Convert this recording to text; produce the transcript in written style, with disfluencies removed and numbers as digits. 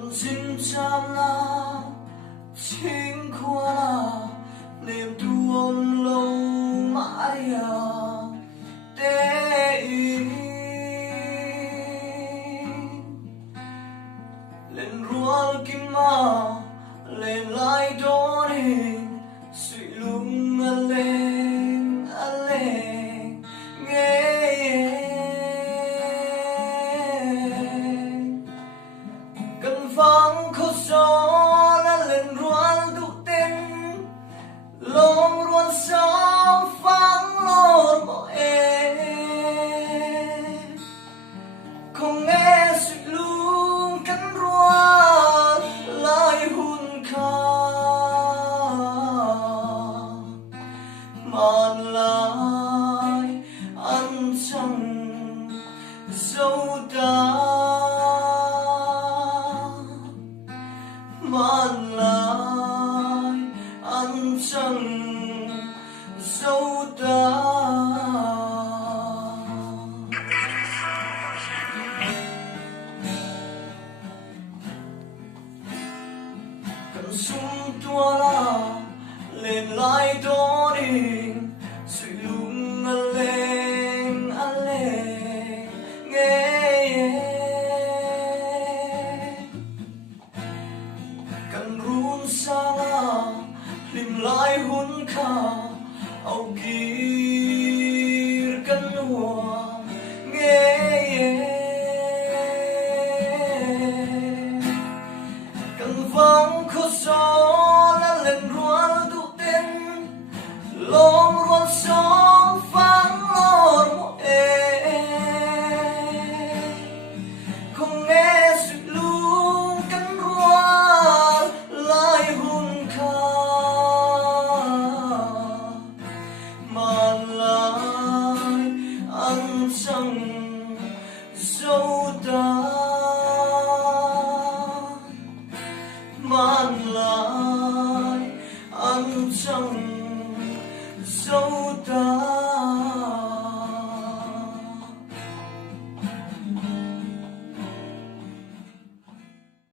cần xin chăm la chính qua là niềm tuôn lâu mãi tê lên ruộng kim ma lên lại đó đi suy lung lên nghe cần vắng khóc gió đã lên ruộng đủ tên lom ruộng sao vắng lon mọi không nghe suy lung cánh ruộng lại hun khá Hmanlai ăn chăng dấu ta Hmanlai ăn chăng dấu ta cần sung tua la lên lại đó đi suy lung lên nghe cần run xa la lim lại hun kha au kir kan hoa nghe cần vắng khóc gió đã lên ruộng đủ tên lom ruộng sóng vắng lon một không nghe suy lung cánh ruộng lại hun khá Hmanlai ăn chăng dấu ta